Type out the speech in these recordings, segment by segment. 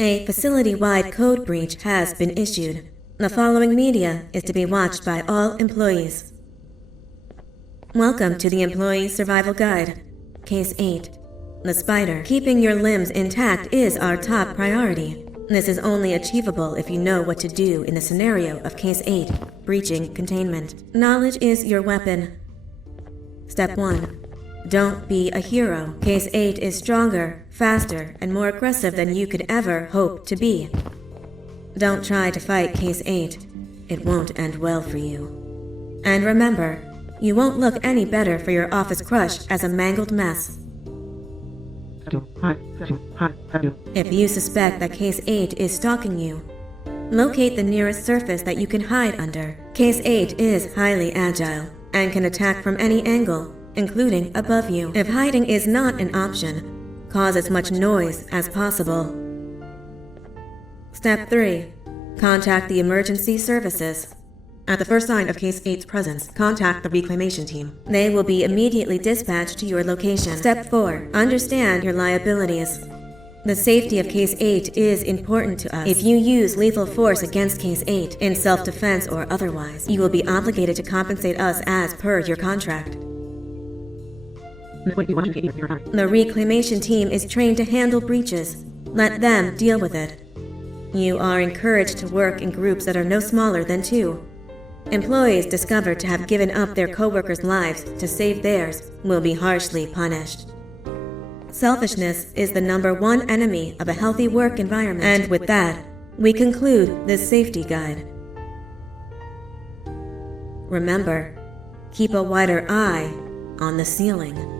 A facility-wide code breach has been issued. The following media is to be watched by all employees. Welcome to the Employee Survival Guide. Case 8. The spider. Keeping your limbs intact is our top priority. This is only achievable if you know what to do in the scenario of Case 8, breaching containment. Knowledge is your weapon. Step 1. Don't be a hero. Case 8 is stronger, faster, and more aggressive than you could ever hope to be. Don't try to fight Case 8. It won't end well for you. And remember, you won't look any better for your office crush as a mangled mess. If you suspect that Case 8 is stalking you, locate the nearest surface that you can hide under. Case 8 is highly agile and can attack from any angle, including above you. If hiding is not an option, cause as much noise as possible. Step 3. Contact the emergency services. At the first sign of Case 8's presence, contact the reclamation team. They will be immediately dispatched to your location. Step 4. Understand your liabilities. The safety of Case 8 is important to us. If you use lethal force against Case 8, in self-defense or otherwise, you will be obligated to compensate us as per your contract. The reclamation team is trained to handle breaches. Let them deal with it. You are encouraged to work in groups that are no smaller than 2. Employees discovered to have given up their coworkers' lives to save theirs will be harshly punished. Selfishness is the #1 enemy of a healthy work environment. And with that, we conclude this safety guide. Remember, keep a wider eye on the ceiling.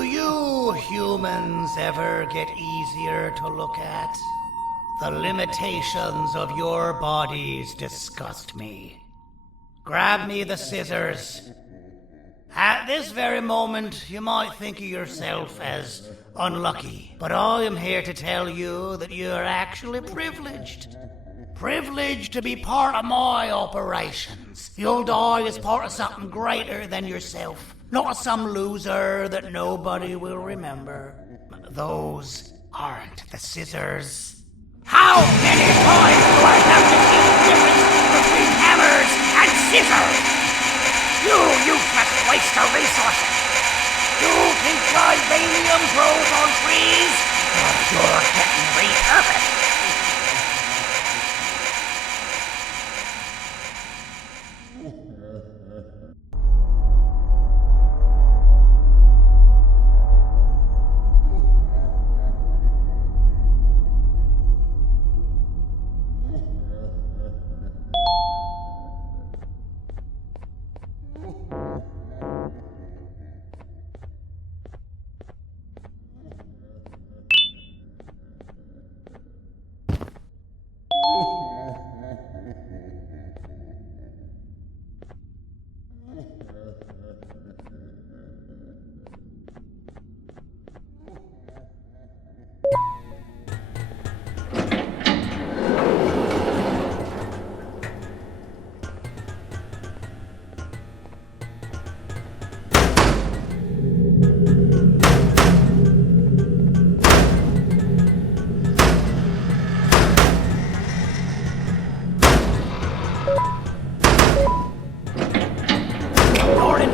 Do you humans ever get easier to look at? The limitations of your bodies disgust me. Grab me the scissors. At this very moment, you might think of yourself as unlucky, but I am here to tell you that you are actually privileged. Privileged to be part of my operations. You'll die as part of something greater than yourself, not some loser that nobody will remember. Those aren't the scissors. How many times do I have to teach the difference between hammers and scissors? You useless waste of resources! You think vibranium grows on trees? You're getting repurposed!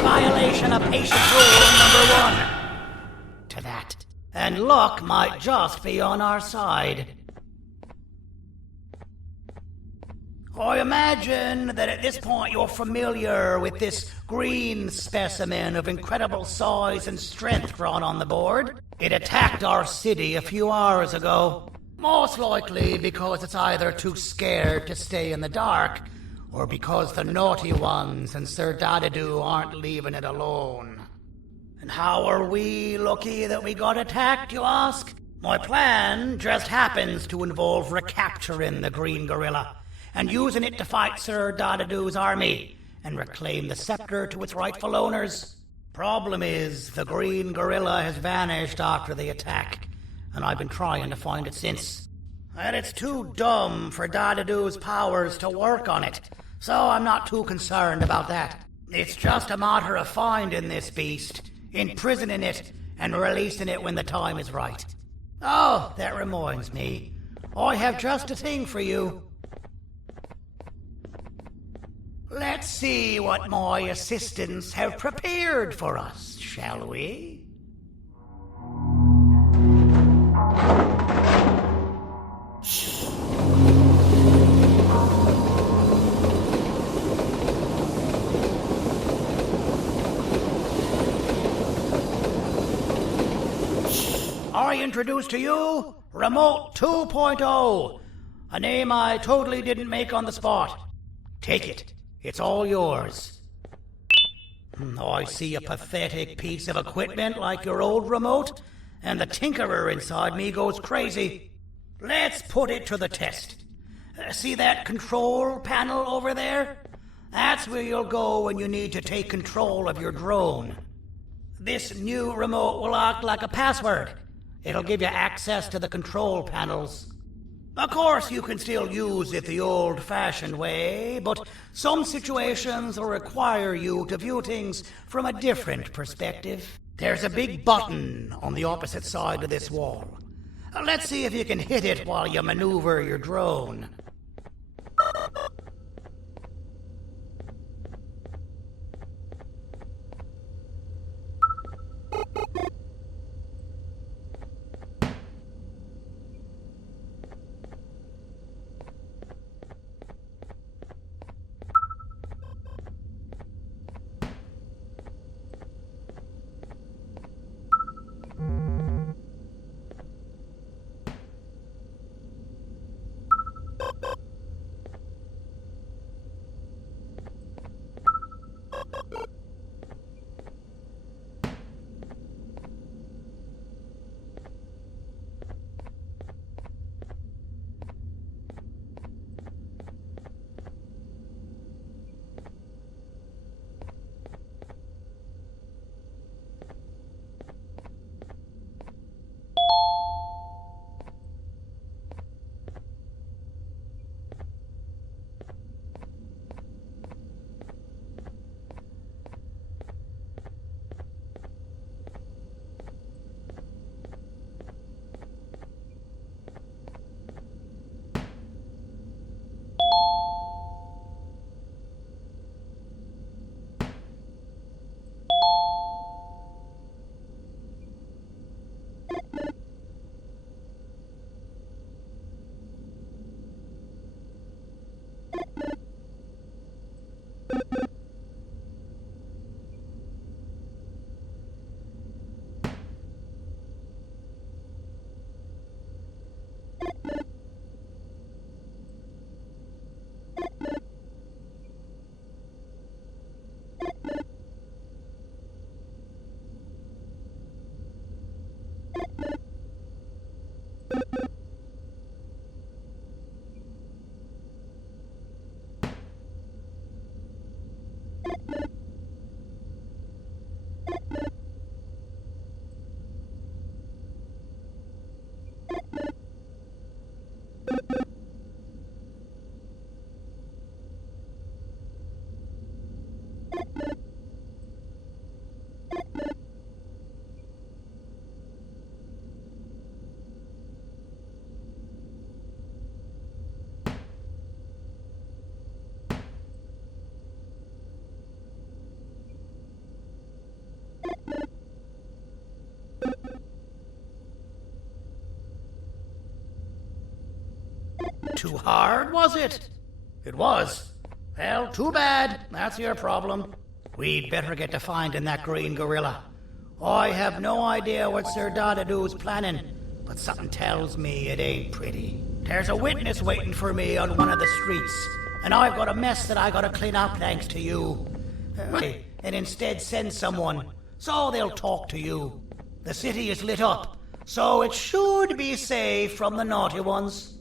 Violation of patient rule number 1. To that. And luck might just be on our side. I imagine that at this point you're familiar with this green specimen of incredible size and strength drawn on the board. It attacked our city a few hours ago. Most likely because it's either too scared to stay in the dark, or because the naughty ones and Sir Dadadoo aren't leaving it alone. And how are we lucky that we got attacked, you ask? My plan just happens to involve recapturing the green gorilla and using it to fight Sir Dadadoo's army and reclaim the scepter to its rightful owners. Problem is, the green gorilla has vanished after the attack, and I've been trying to find it since. And it's too dumb for Dadadoo's powers to work on it, so I'm not too concerned about that. It's just a matter of finding this beast, imprisoning it, and releasing it when the time is right. Oh, that reminds me. I have just a thing for you. Let's see what my assistants have prepared for us, shall we? I introduce to you Remote 2.0, a name I totally didn't make on the spot. Take it. It's all yours. I see a pathetic piece of equipment like your old remote, and the tinkerer inside me goes crazy. Let's put it to the test. See that control panel over there? That's where you'll go when you need to take control of your drone. This new remote will act like a password. It'll give you access to the control panels. Of course, you can still use it the old-fashioned way, but some situations will require you to view things from a different perspective. There's a big button on the opposite side of this wall. Let's see if you can hit it while you maneuver your drone. Too hard, was it? It was. Well, too bad. That's your problem. We'd better get to finding that green gorilla. I have no idea what Sir Dadadoo's planning, but something tells me it ain't pretty. There's a witness waiting for me on one of the streets, and I've got a mess that I gotta clean up thanks to you. And instead send someone, so they'll talk to you. The city is lit up, so it should be safe from the naughty ones.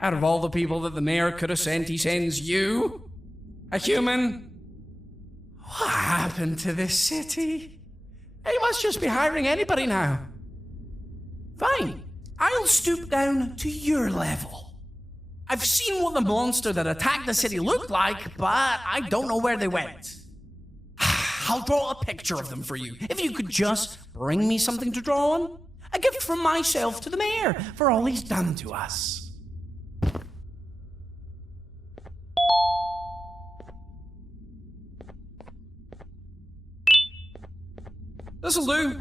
Out of all the people that the mayor could have sent, he sends you? A human? What happened to this city? He must just be hiring anybody now. Fine, I'll stoop down to your level. I've seen what the monster that attacked the city looked like, but I don't know where they went. I'll draw a picture of them for you, if you could just bring me something to draw on. A gift from myself to the mayor for all he's done to us. This'll do.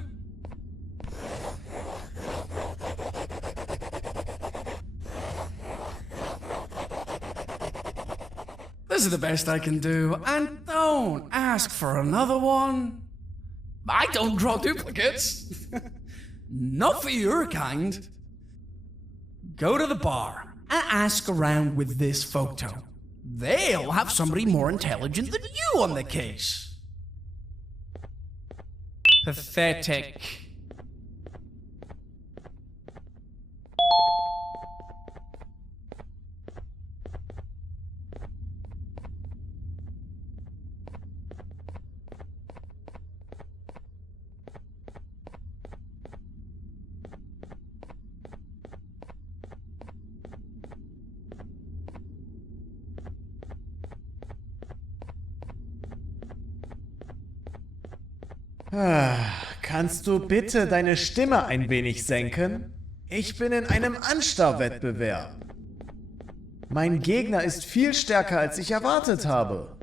This is the best I can do, and don't ask for another one. I don't draw duplicates. Not for your kind. Go to the bar and ask around with this photo. They'll have somebody more intelligent than you on the case. Pathetic. Kannst du bitte deine Stimme ein wenig senken? Ich bin in einem Anstarrwettbewerb. Mein Gegner ist viel stärker, als ich erwartet habe.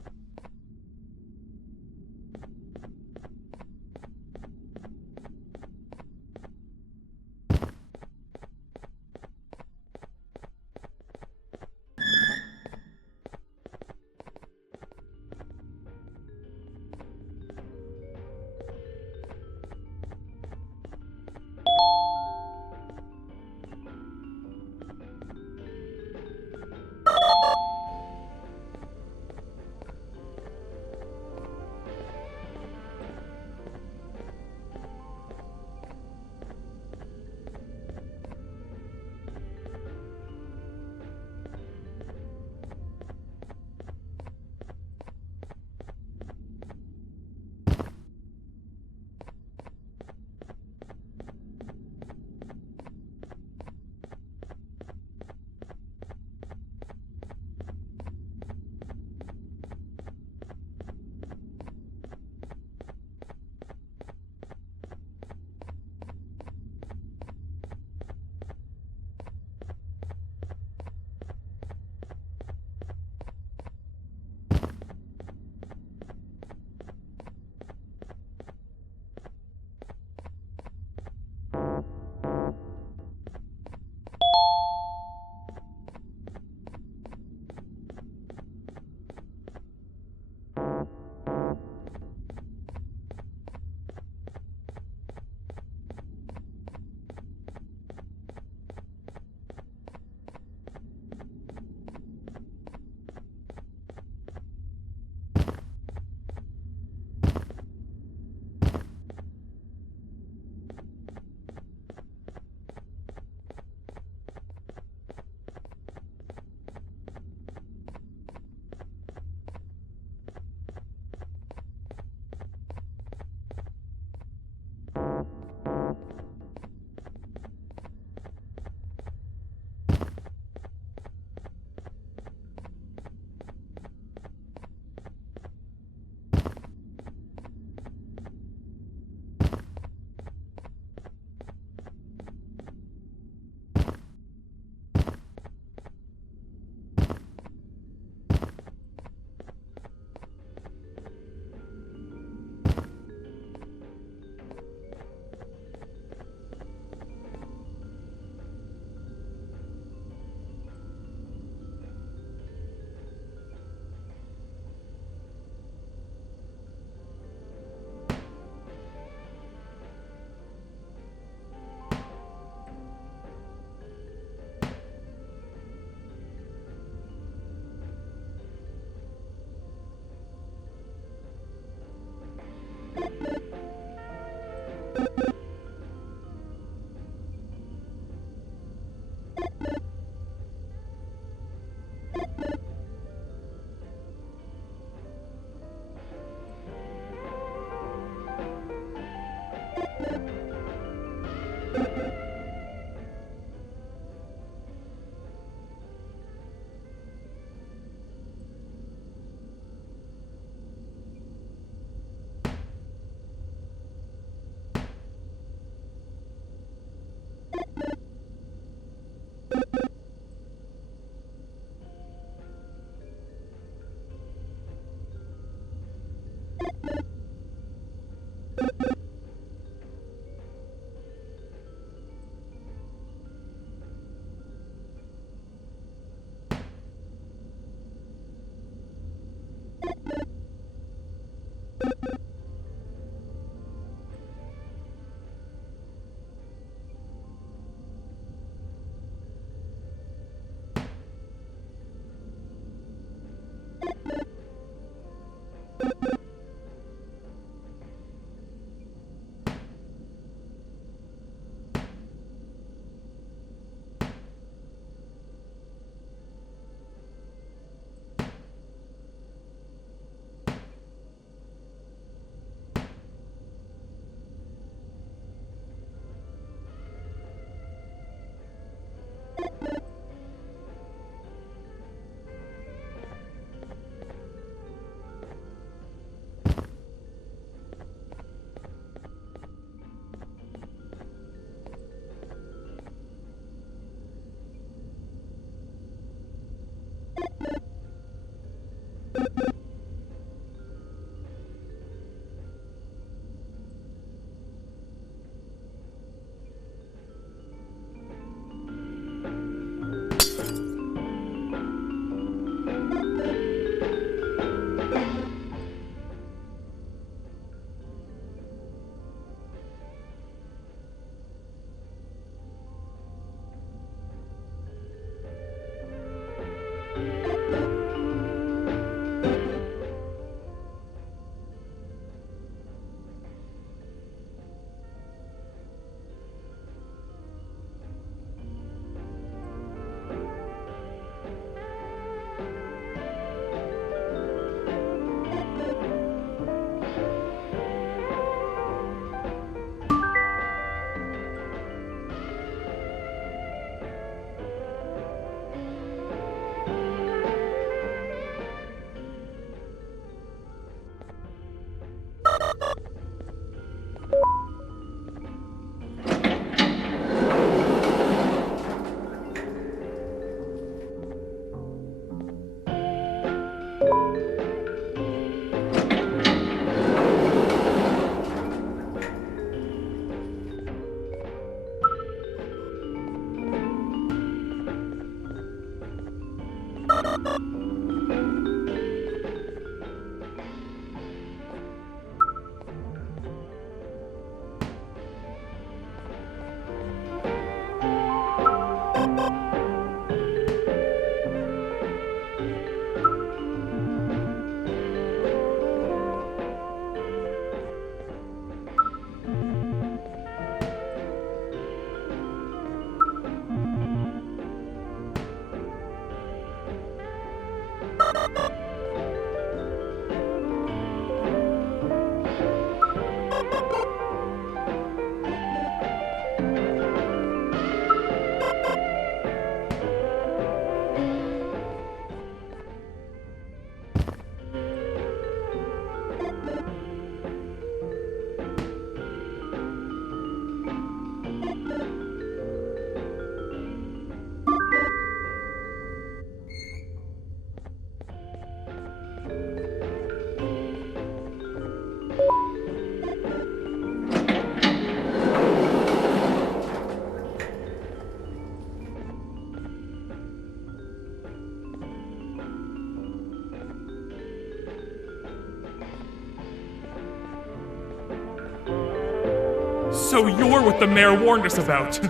So you're what the mayor warned us about.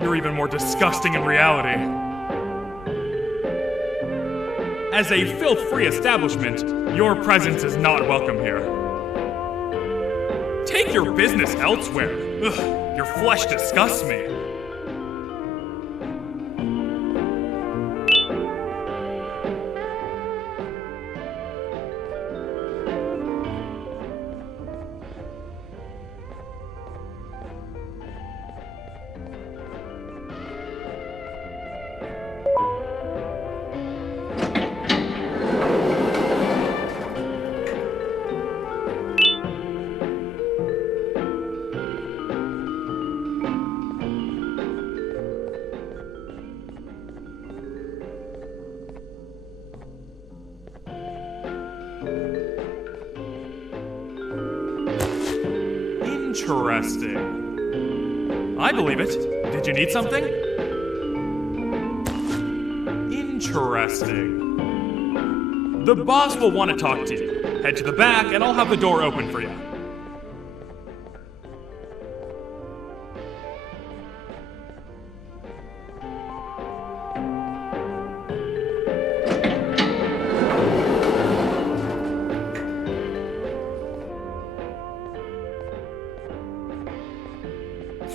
You're even more disgusting in reality. As a filth-free establishment, your presence is not welcome here. Take your business elsewhere. Ugh, your flesh disgusts me. Interesting. I believe it. Did you need something? Interesting. The boss will want to talk to you. Head to the back and I'll have the door open for you.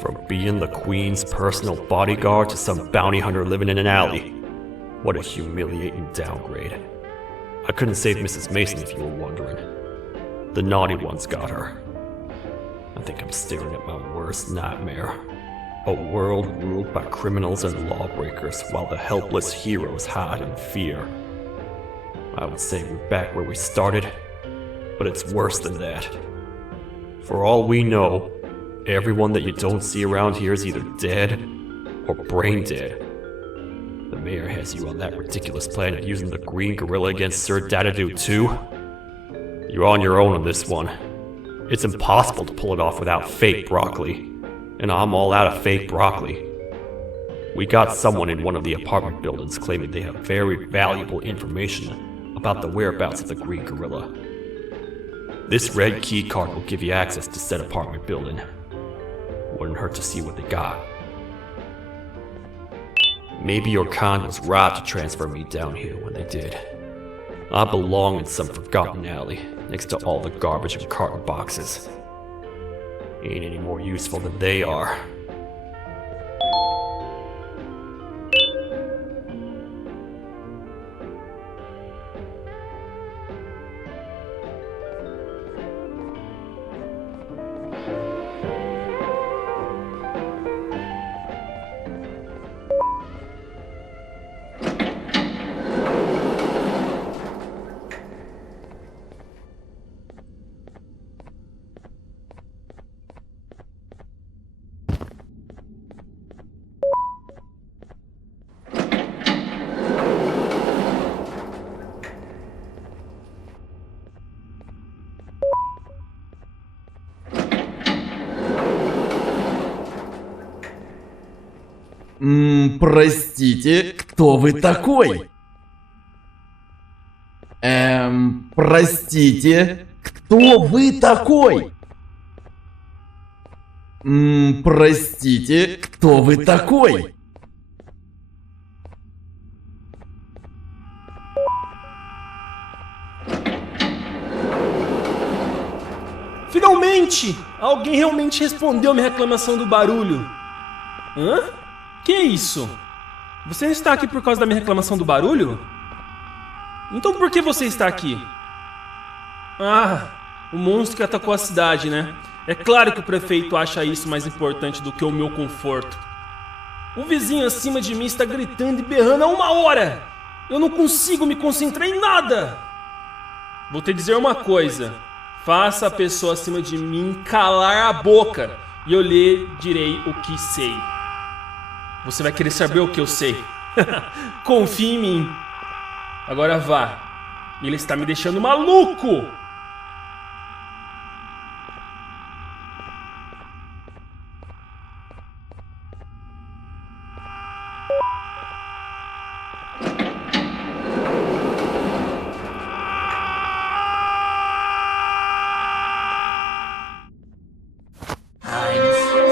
From being the Queen's personal bodyguard to some bounty hunter living in an alley. What a humiliating downgrade. I couldn't save Mrs. Mason if you were wondering. The naughty ones got her. I think I'm staring at my worst nightmare. A world ruled by criminals and lawbreakers while the helpless heroes hide in fear. I would say we're back where we started, but it's worse than that. For all we know, everyone that you don't see around here is either dead or brain dead. The mayor has you on that ridiculous plan of using the green gorilla against Sir Dadadoo too. You're on your own on this one. It's impossible to pull it off without fake broccoli. And I'm all out of fake broccoli. We got someone in one of the apartment buildings claiming they have very valuable information about the whereabouts of the green gorilla. This red key card will give you access to said apartment building. Wouldn't hurt to see what they got. Maybe your con was right to transfer me down here when they did. I belong in some forgotten alley, next to all the garbage and carton boxes. Ain't any more useful than they are. Простите, кто вы такой? Простите, кто вы такой? Простите, кто вы такой? Finalmente! Alguém realmente respondeu a minha reclamação do barulho. Hã? Que isso? Você não está aqui por causa da minha reclamação do barulho? Então por que você está aqui? Ah, o monstro que atacou a cidade, né? É claro que o prefeito acha isso mais importante do que o meu conforto. O vizinho acima de mim está gritando e berrando há 1 hora! Eu não consigo me concentrar em nada! Vou te dizer uma coisa. Faça a pessoa acima de mim calar a boca e eu lhe direi o que sei. Você vai querer saber o que eu sei. Confie em mim. Agora vá. Ele está me deixando maluco! Heinz.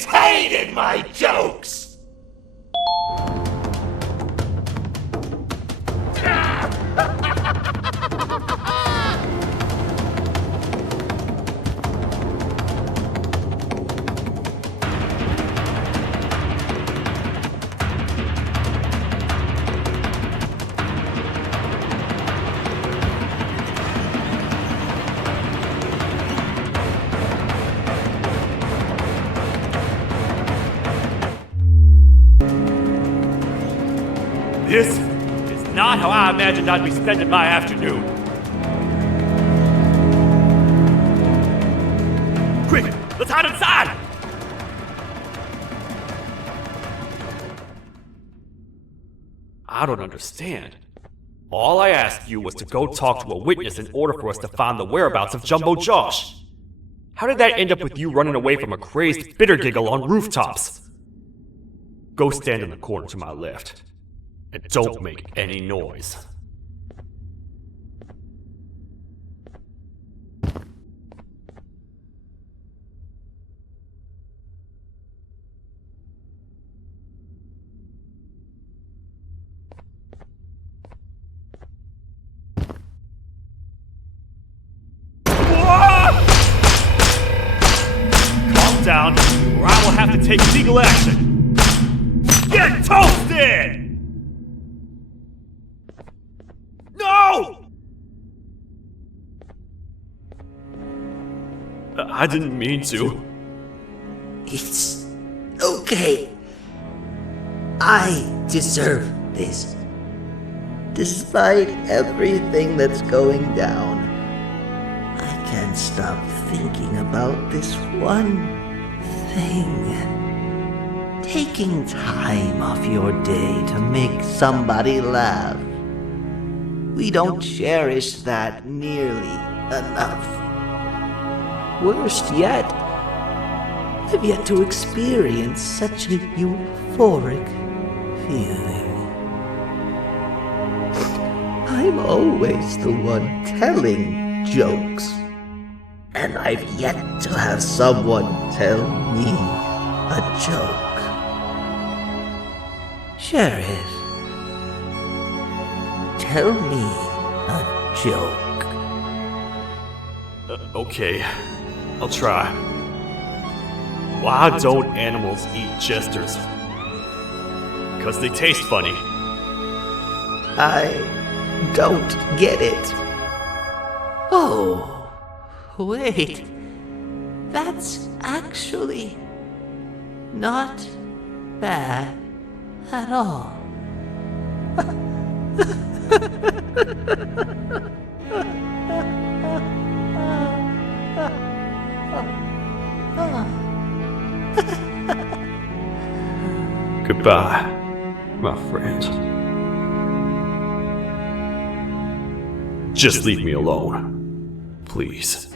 always hated my jokes! This is not how I imagined I'd be spending my afternoon. Quick, let's hide inside! I don't understand. All I asked you was to go talk to a witness in order for us to find the whereabouts of Jumbo Josh. How did that end up with you running away from a crazed bitter giggle on rooftops? Go stand in the corner to my left. And don't make any noise. Calm down, or I will have to take legal action. Get toasted! No! I didn't mean to. It's okay. I deserve this. Despite everything that's going down, I can't stop thinking about this one thing. Taking time off your day to make somebody laugh. We don't cherish that nearly enough. Worst yet, I've yet to experience such a euphoric feeling. I'm always the one telling jokes, and I've yet to have someone tell me a joke. Sheriff, tell me a joke. Okay, I'll try. Why don't animals eat jesters? Because they taste funny. I don't get it. Oh, wait. That's actually not bad at all. Goodbye, my friend. Just leave me alone, please.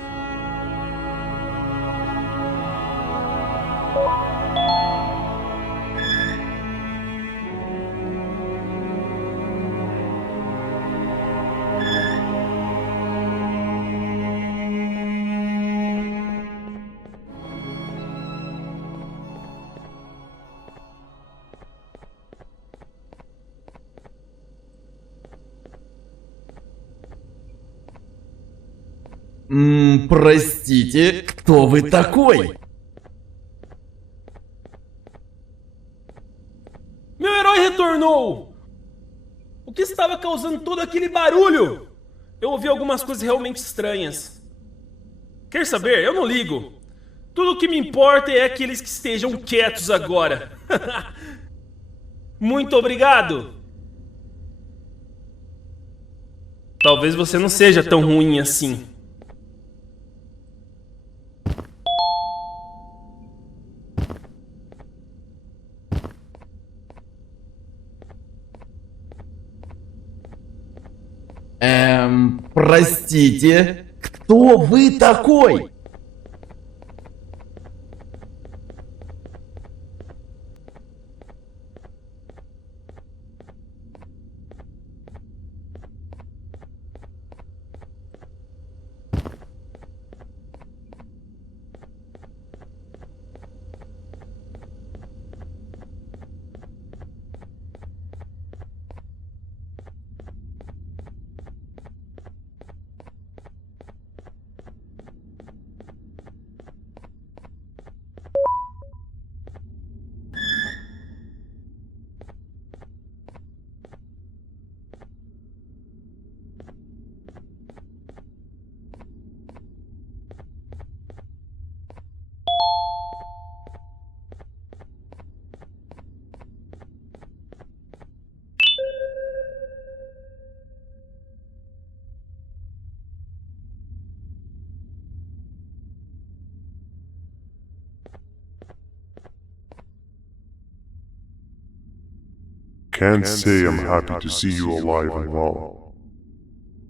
Простите, кто вы такой? Meu herói retornou! O que estava causando todo aquele barulho? Eu ouvi algumas coisas realmente estranhas. Quer saber? Eu não ligo. Tudo o que me importa é aqueles que estejam quietos agora. Muito obrigado! Talvez você não seja tão ruim assim. Простите, кто вы такой? Can't say I'm happy to see you alive and well.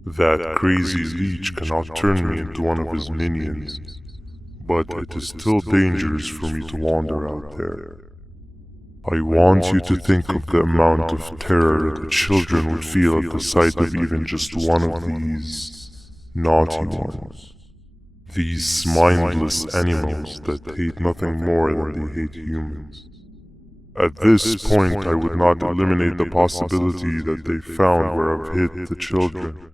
That crazy leech cannot turn me into one of his minions, but it is still dangerous for me to wander out there. I want you to think of the amount of terror that the children would feel at the sight of even just one of these naughty ones. These mindless animals that hate nothing more than they hate humans. At this point, I would not eliminate the possibility that they found where I've hid the children.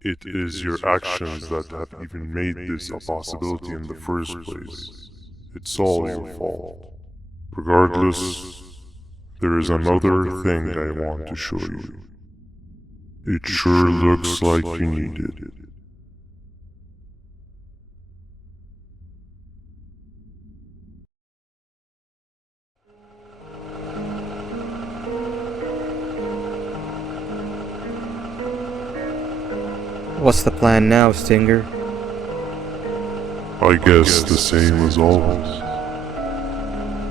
It is your actions that have even made this a possibility in the first place. It's all your fault. Regardless, there is another thing I want to show you. It sure looks like you need it. What's the plan now, Stinger? I guess the same as always.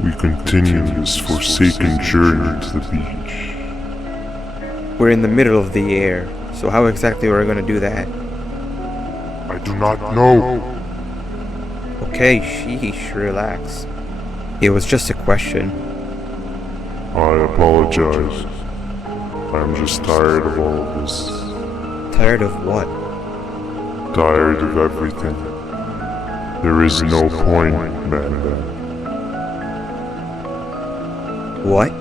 We continue this forsaken journey to the beach. We're in the middle of the air, so how exactly are we going to do that? I do not know. Okay, sheesh, relax. It was just a question. I apologize. I'm just tired of all of this. Tired of what? Tired of everything. There is no point, Banban. What?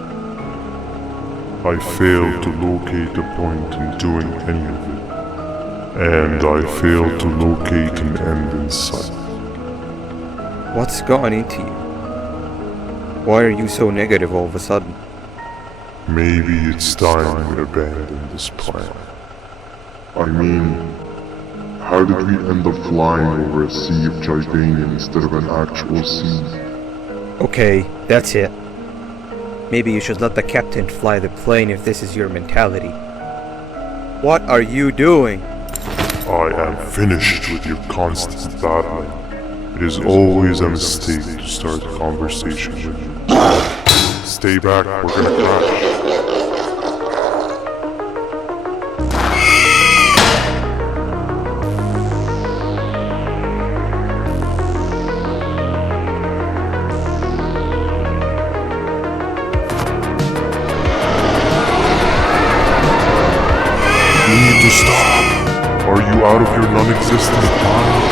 I failed to locate a point in doing any of it. And I failed to locate an end in sight. What's gone into you? Why are you so negative all of a sudden? Maybe it's time we abandon this plan. I mean, how did we end up flying over a sea of Jardanian instead of an actual sea? Okay, that's it. Maybe you should let the captain fly the plane if this is your mentality. What are you doing? I am finished with your constant battling. It is always a mistake to start a conversation with you. Stay back, we're gonna crash. You need to stop. Are you out of your non-existent mind?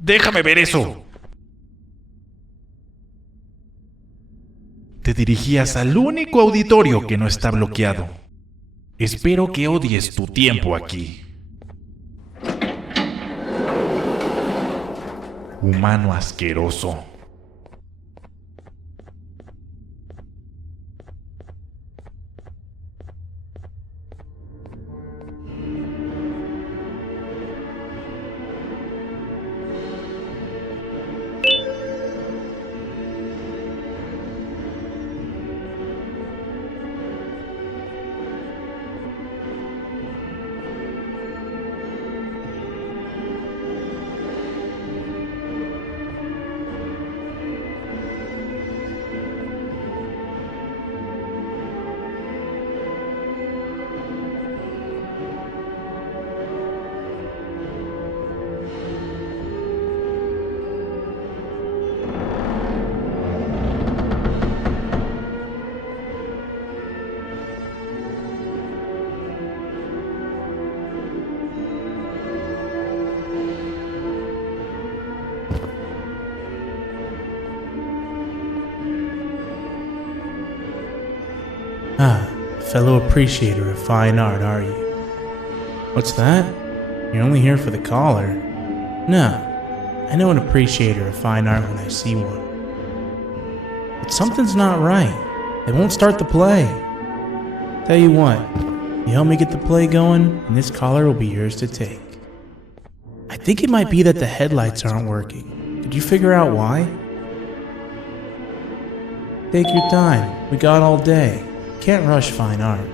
Déjame ver eso. Te dirigías al único auditorio que no está bloqueado. Espero que odies tu tiempo aquí. Humano asqueroso. Ah, fellow appreciator of fine art, are you? What's that? You're only here for the collar? No, I know an appreciator of fine art when I see one. But something's not right. They won't start the play. Tell you what, you help me get the play going, and this collar will be yours to take. I think it might be that the headlights aren't working. Did you figure out why? Take your time. We got all day. Can't rush fine art.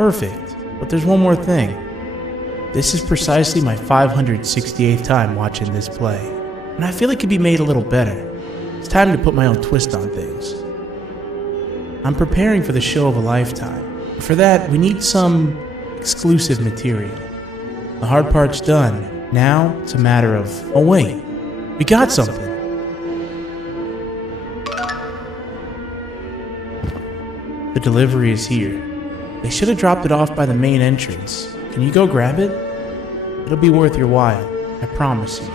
Perfect. But there's one more thing. This is precisely my 568th time watching this play, and I feel it could be made a little better. It's time to put my own twist on things. I'm preparing for the show of a lifetime. For that, we need some exclusive material. The hard part's done. Now, it's a matter of, oh wait, we got something. The delivery is here. They should have dropped it off by the main entrance. Can you go grab it? It'll be worth your while, I promise you.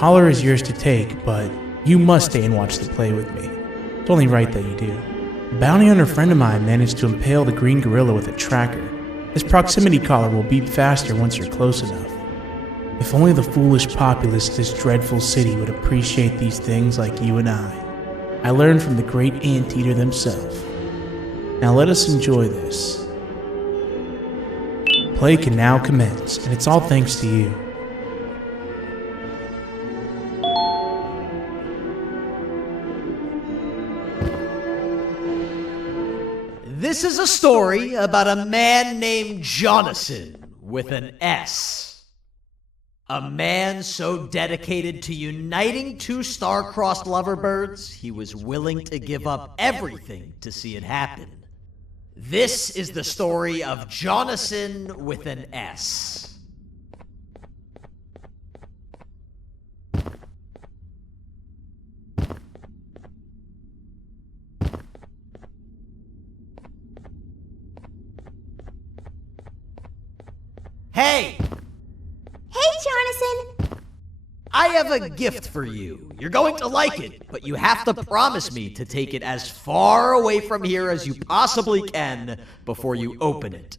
collar is yours to take, but you must stay and watch the play with me. It's only right that you do. A bounty hunter friend of mine managed to impale the green gorilla with a tracker. This proximity collar will beep faster once you're close enough. If only the foolish populace of this dreadful city would appreciate these things like you and I. I learned from the great anteater themselves. Now let us enjoy this. Play can now commence, and it's all thanks to you. This is a story about a man named Jonathan with an S. A man so dedicated to uniting two star-crossed loverbirds, he was willing to give up everything to see it happen. This is the story of Jonathan with an S. Hey! Hey, Jonathan! I have a gift for you. You're going to like it, but you have to promise me to take it as far away from here as you possibly can before you open it.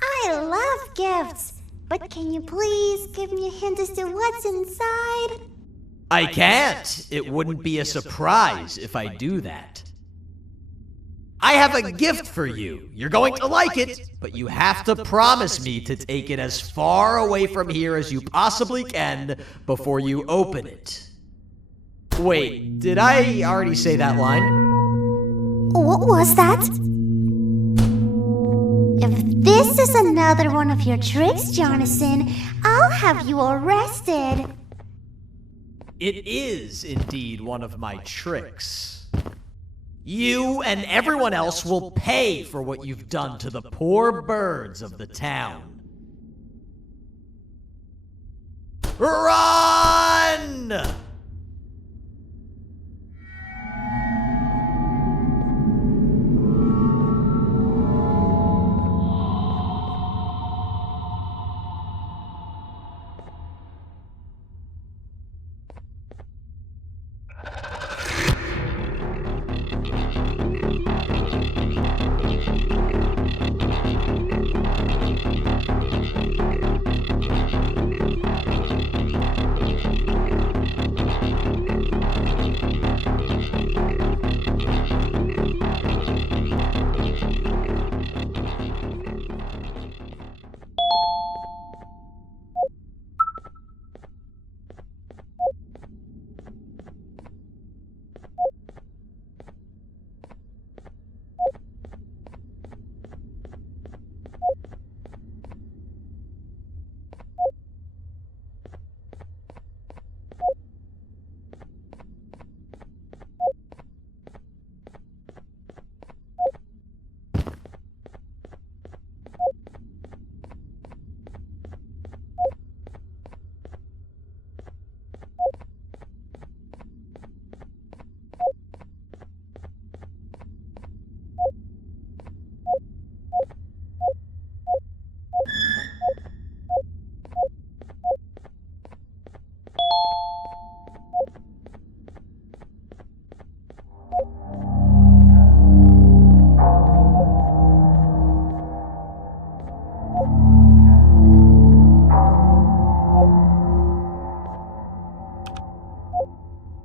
I love gifts, but can you please give me a hint as to what's inside? I can't. It wouldn't be a surprise if I do that. I have a gift for you. You're going to like it, but you have to promise me to take it as far away from here as you possibly can before you open it. Wait, did I already say that line? What was that? If this is another one of your tricks, Jonathan, I'll have you arrested. It is indeed one of my tricks. You and everyone else will pay for what you've done to the poor birds of the town. Run!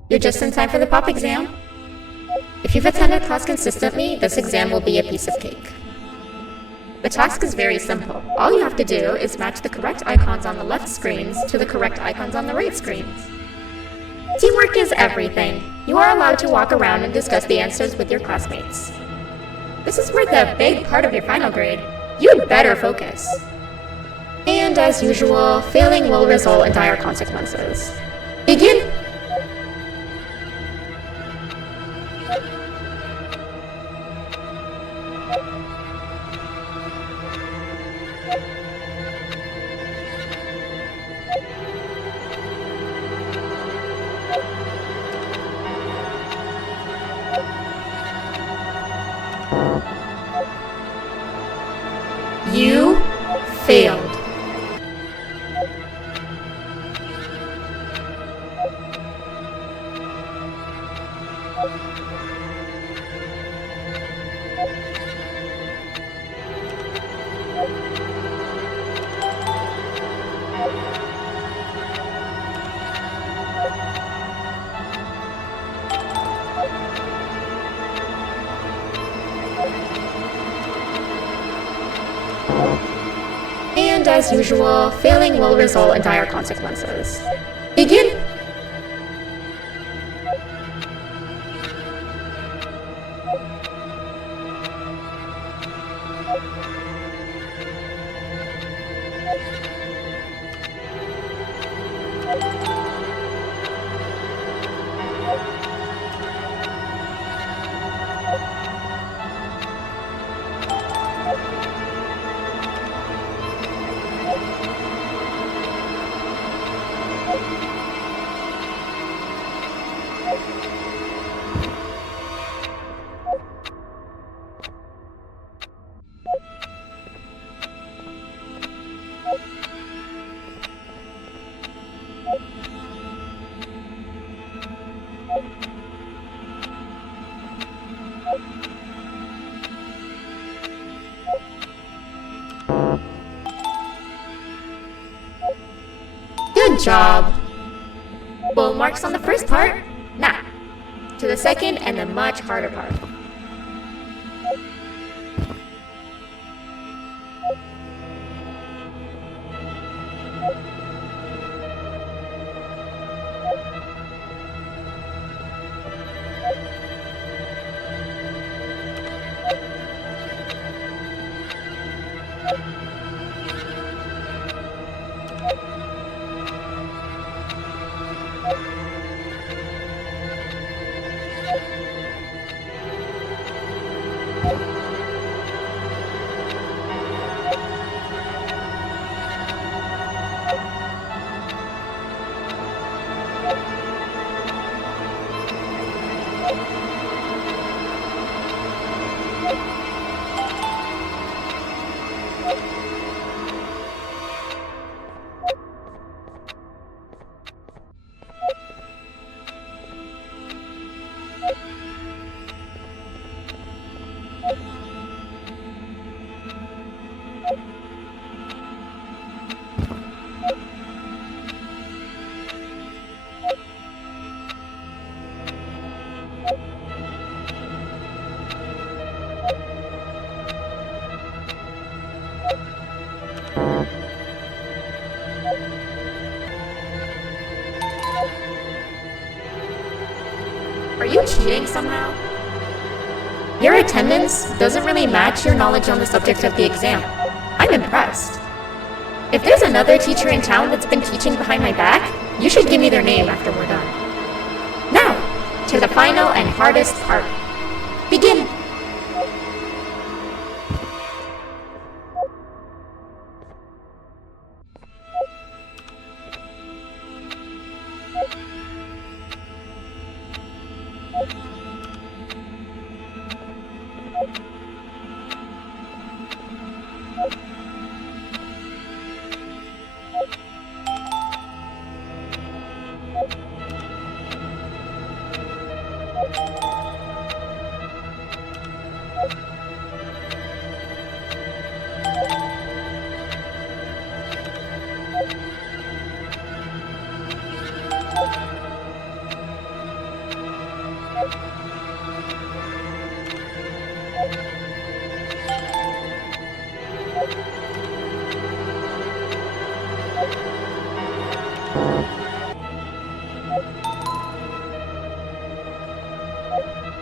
You're just in time for the pop exam. If you've attended class consistently, this exam will be a piece of cake. The task is very simple. All you have to do is match the correct icons on the left screens to the correct icons on the right screens. Teamwork is everything. You are allowed to walk around and discuss the answers with your classmates. This is worth a big part of your final grade. You'd better focus. And as usual, failing will result in dire consequences. Begin! You failed. And as usual, failing will result in dire consequences. Begin! Good job! Full marks on the first part. Now, to the second and the much harder part. Are you cheating somehow? Your attendance doesn't really match your knowledge on the subject of the exam. I'm impressed. If there's another teacher in town that's been teaching behind my back, you should give me their name after we're done. Now, to the final and hardest part. Begin!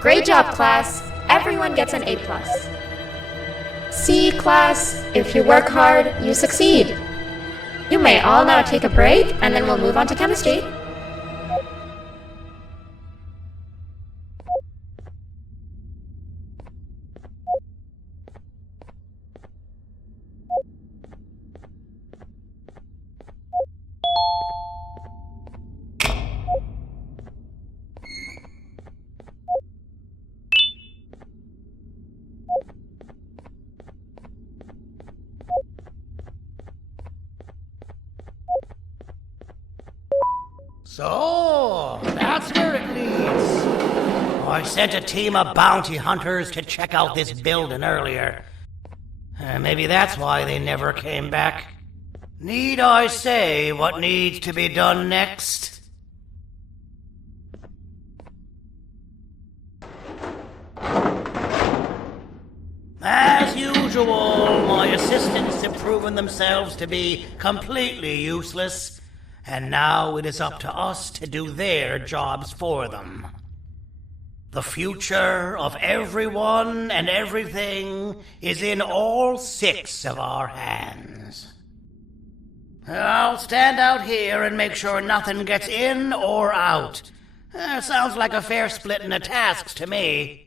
Great job, class. Everyone gets an A+. See, class, if you work hard, you succeed. You may all now take a break, and then we'll move on to chemistry. So, that's where it leads. I sent a team of bounty hunters to check out this building earlier. Maybe that's why they never came back. Need I say what needs to be done next? As usual, my assistants have proven themselves to be completely useless, and now it is up to us to do their jobs for them. The future of everyone and everything is in all 6 of our hands. I'll stand out here and make sure nothing gets in or out. Sounds like a fair splitting of tasks to me.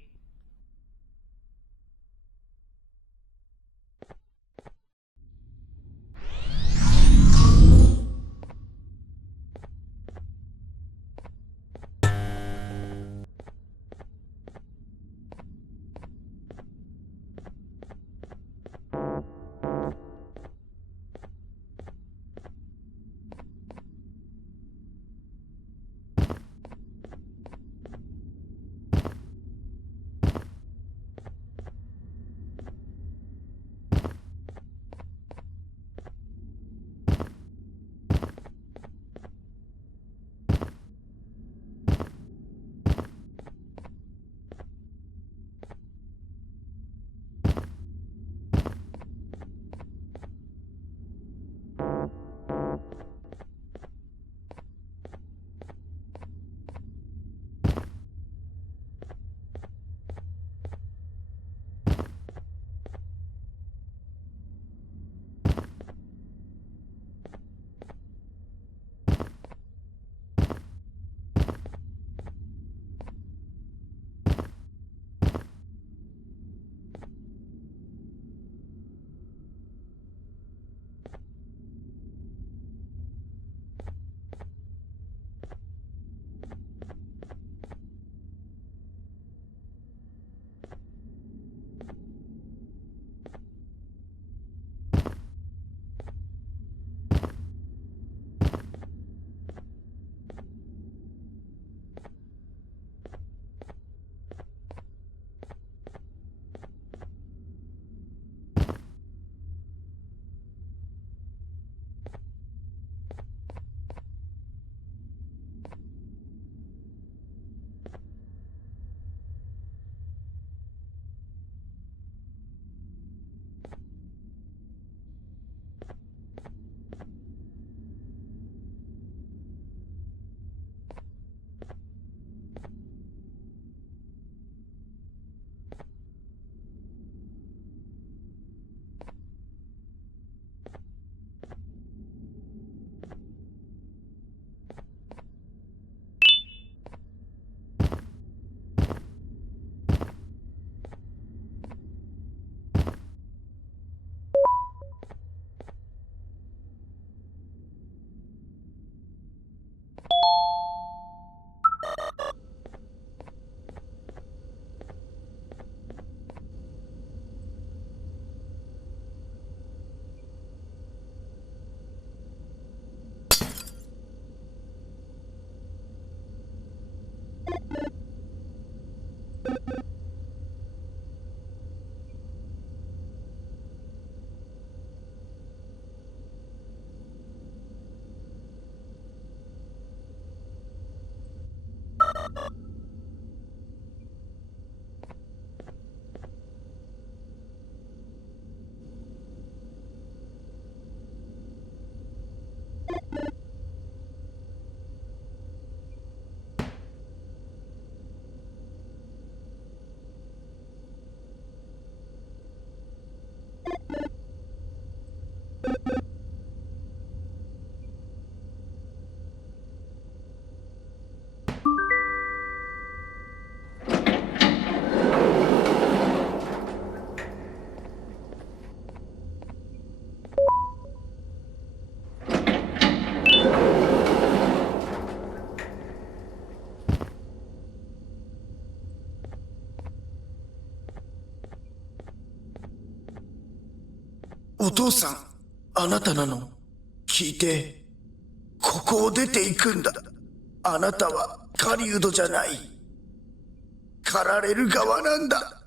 お父さん、あなたなの？聞いて、ここを出ていくんだ。あなたは狩人じゃない。狩られる側なんだ。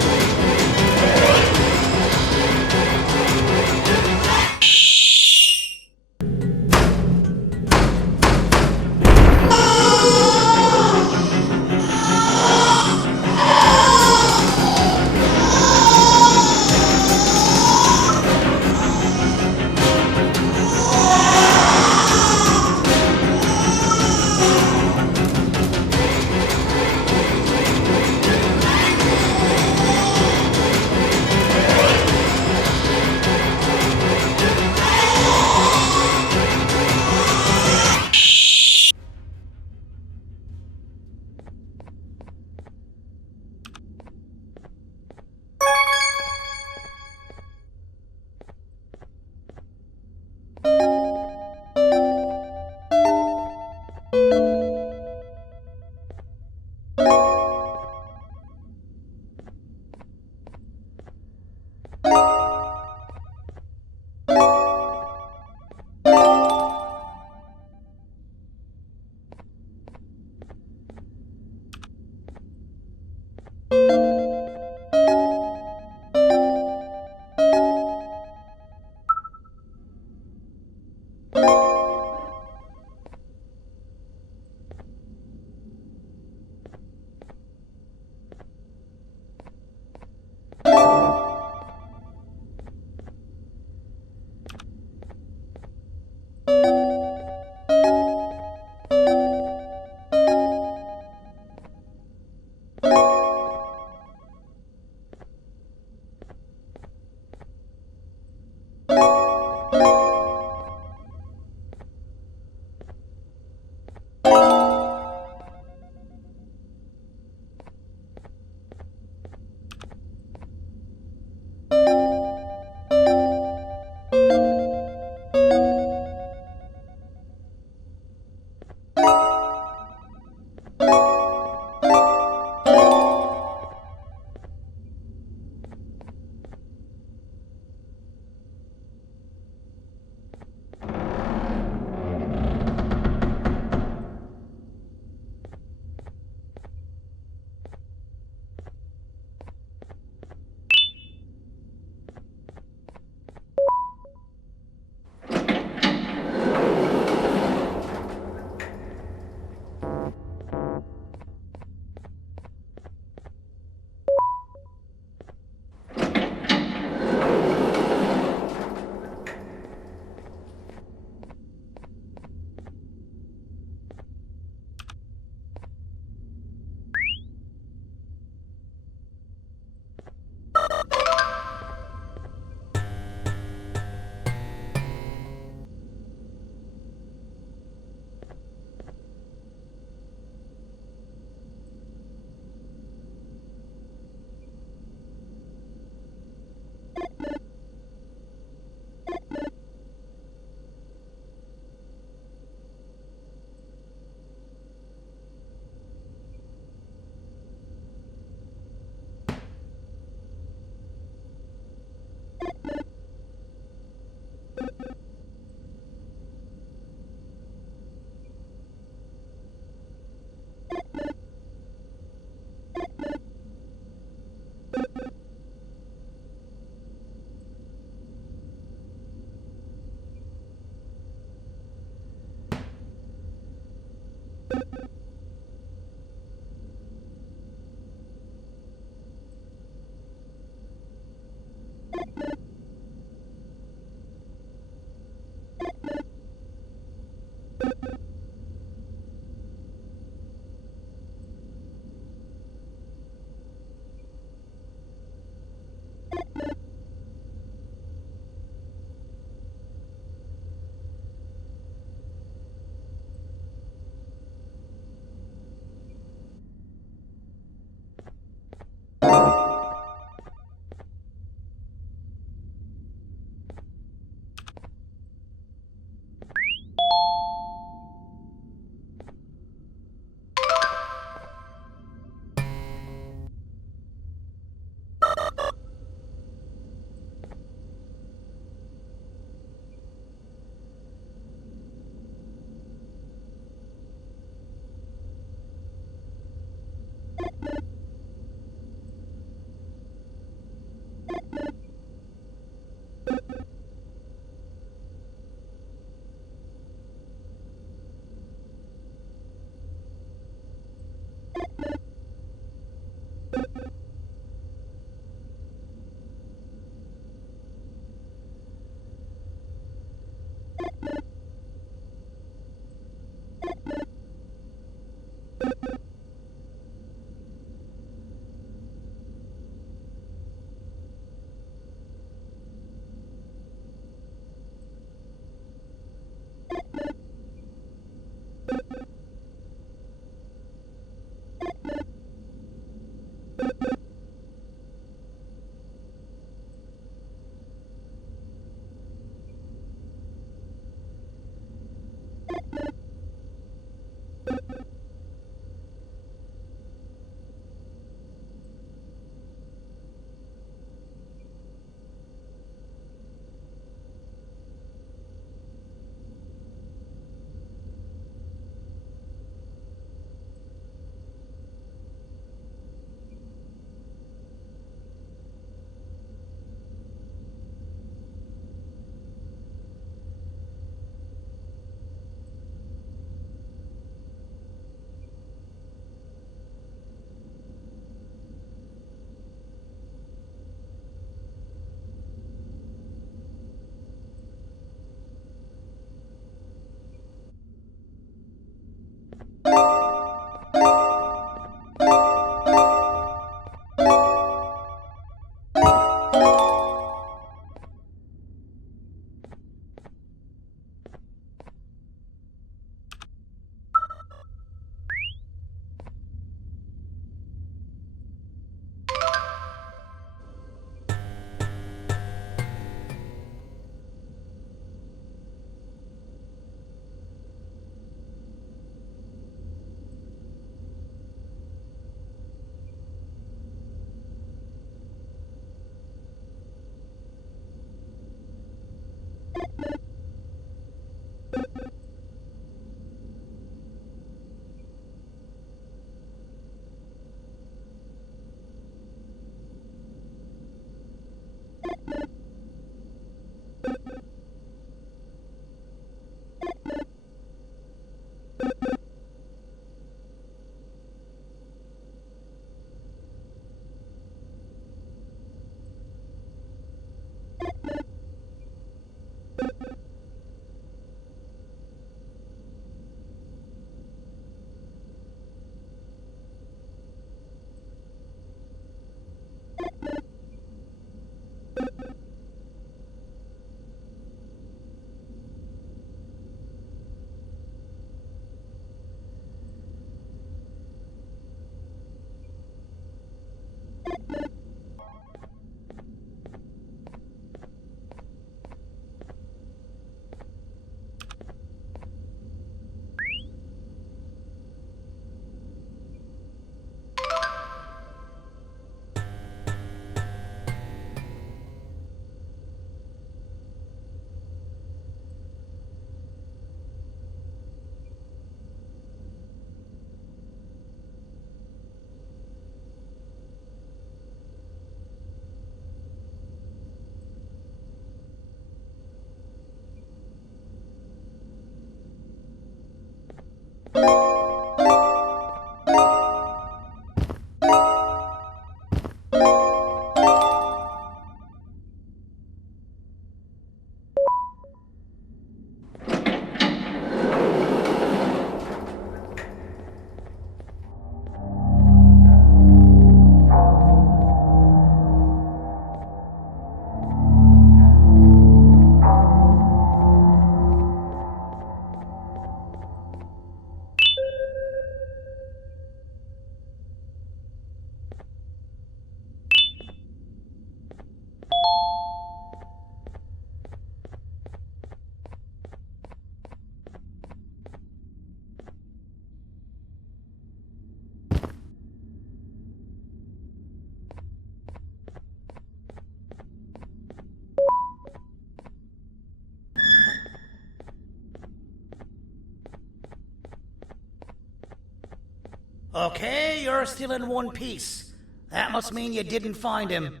Okay, you're still in one piece. That must mean you didn't find him.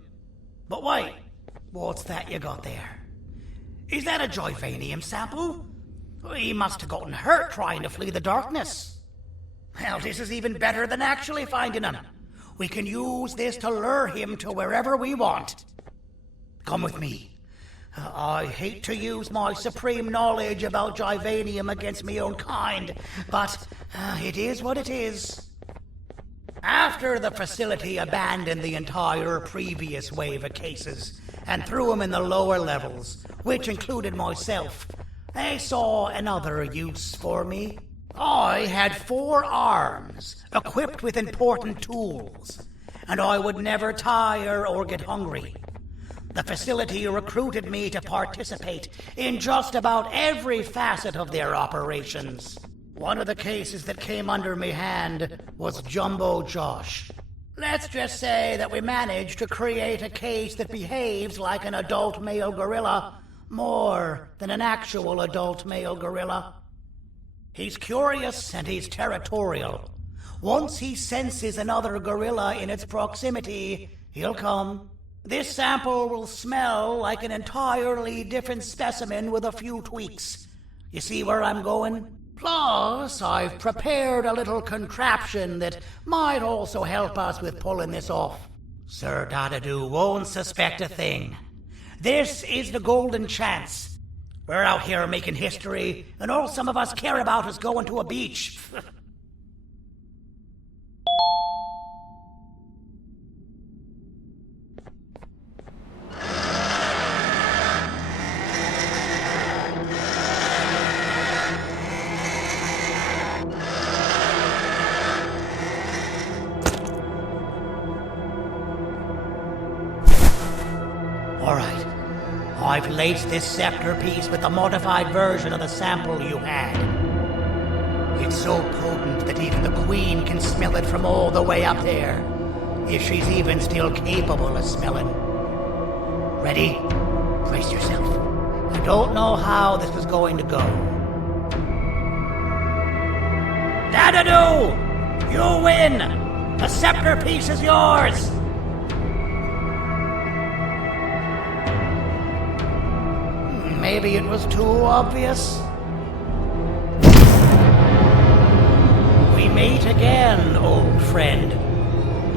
But wait, what's that you got there? Is that a Joyvanium sample? He must have gotten hurt trying to flee the darkness. Well, this is even better than actually finding him. We can use this to lure him to wherever we want. Come with me. I hate to use my supreme knowledge about Joyvanium against my own kind, but it is what it is. After the facility abandoned the entire previous wave of cases and threw them in the lower levels, which included myself, they saw another use for me. I had 4 arms, equipped with important tools, and I would never tire or get hungry. The facility recruited me to participate in just about every facet of their operations. One of the cases that came under me hand was Jumbo Josh. Let's just say that we managed to create a case that behaves like an adult male gorilla more than an actual adult male gorilla. He's curious and he's territorial. Once he senses another gorilla in its proximity, he'll come. This sample will smell like an entirely different specimen with a few tweaks. You see where I'm going? Plus, I've prepared a little contraption that might also help us with pulling this off. Sir Dadadoo won't suspect a thing. This is the golden chance. We're out here making history, and all some of us care about is going to a beach. Alright, I've laced this scepter piece with the modified version of the sample you had. It's so potent that even the Queen can smell it from all the way up there, if she's even still capable of smelling. Ready? Brace yourself. I don't know how this is going to go. Dadadoo! You win! The scepter piece is yours! Maybe it was too obvious. We meet again, old friend.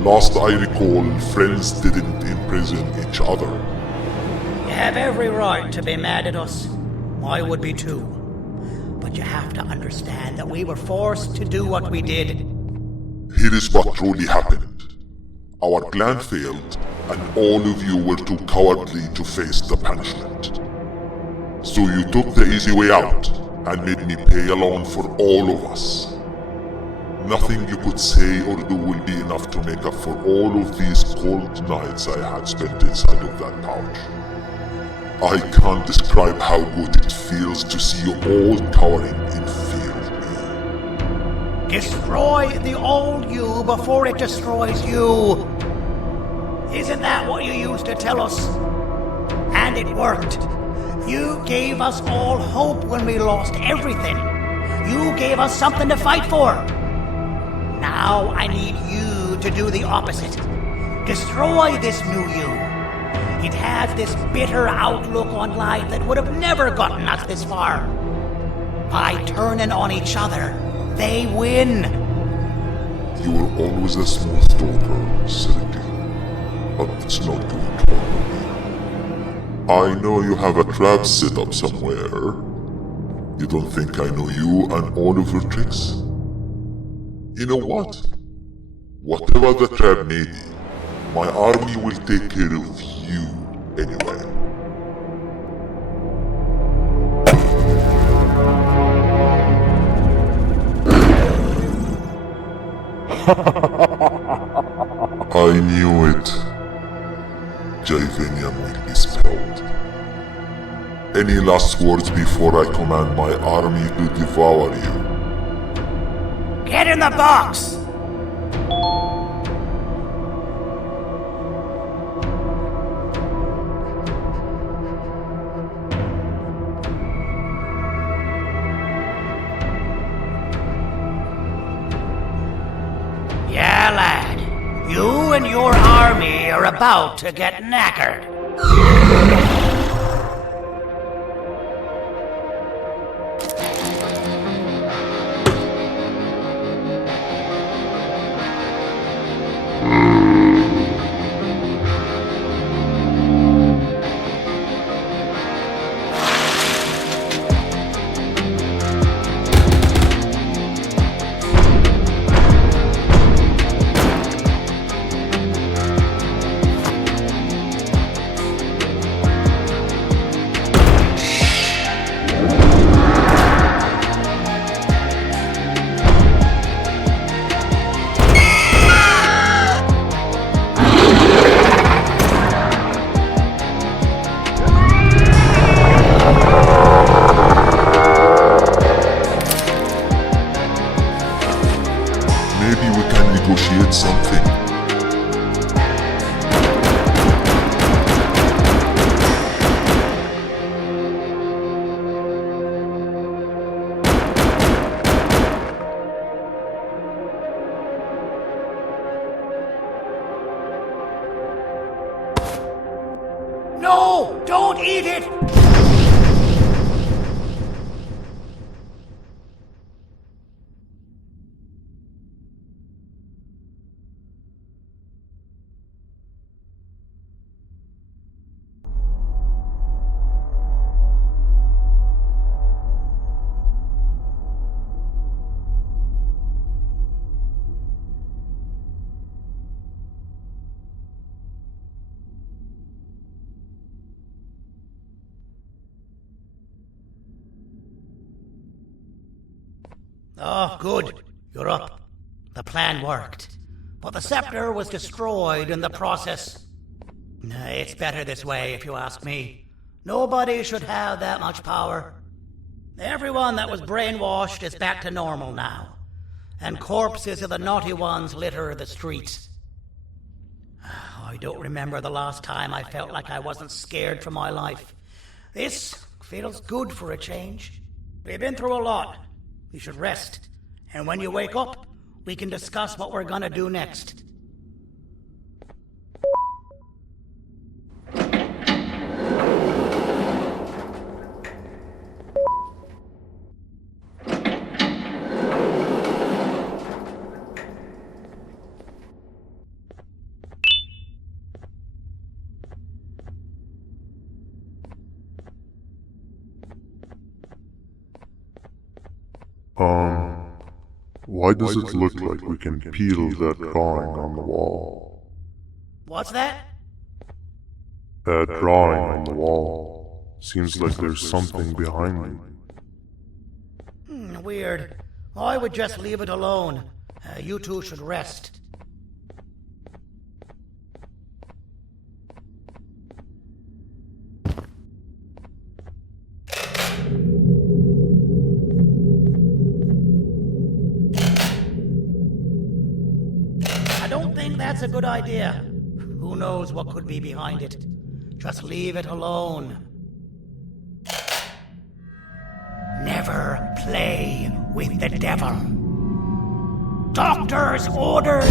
Last I recall, friends didn't imprison each other. You have every right to be mad at us. I would be too. But you have to understand that we were forced to do what we did. Here is what truly happened. Our plan failed, and all of you were too cowardly to face the punishment. So you took the easy way out, and made me pay alone for all of us. Nothing you could say or do will be enough to make up for all of these cold nights I had spent inside of that pouch. I can't describe how good it feels to see you all cowering in fear of me. Destroy the old you before it destroys you. Isn't that what you used to tell us? And it worked. You gave us all hope when we lost everything. You gave us something to fight for. Now I need you to do the opposite. Destroy this new you. It has this bitter outlook on life that would have never gotten us this far. By turning on each other, they win. You were always a smooth talker, Sergei. But it's not going to work. I know you have a trap set up somewhere. You don't think I know you and all of your tricks? You know what? Whatever the trap may be, my army will take care of you anyway. I knew it. Joyvanium will be spelled. Any last words before I command my army to devour you? Get in the box! You and your army are about to get knackered. Maybe we can negotiate something. No! Don't eat it! Oh, good. You're up. The plan worked. But the scepter was destroyed in the process. It's better this way, if you ask me. Nobody should have that much power. Everyone that was brainwashed is back to normal now. And corpses of the naughty ones litter the streets. I don't remember the last time I felt like I wasn't scared for my life. This feels good for a change. We've been through a lot. You should rest. And when you wake up, we can discuss what we're gonna do next. Why does it look like we can peel that drawing on the wall? What's that? That drawing on the wall. Seems like there's something behind it. Weird. I would just leave it alone. You two should rest. I don't think that's a good idea. Who knows what could be behind it? Just leave it alone. Never play with the devil. Doctor's orders!